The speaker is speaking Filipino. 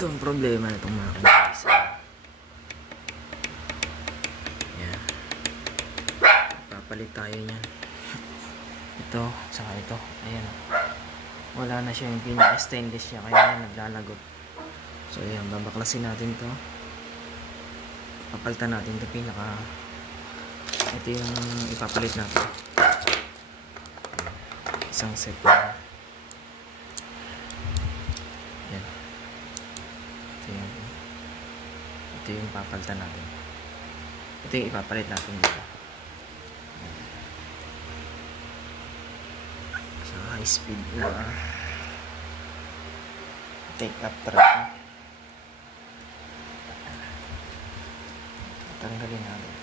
Ito ang problema nitong makina guys. Ayan. Papalit tayo niyan. Ito, saka ito. Ayan. Wala na siya yung pinaka-stainless niya, kaya naglalagot. So ayan, babaklasin natin to. Papalitan natin ito pinaka. Ito yung ipapalit natin. Isang set na. Ayan. Ito yung papalitan natin. Ito yung ipapalit natin dito. Sa high speed na take up track. Tanggalin natin.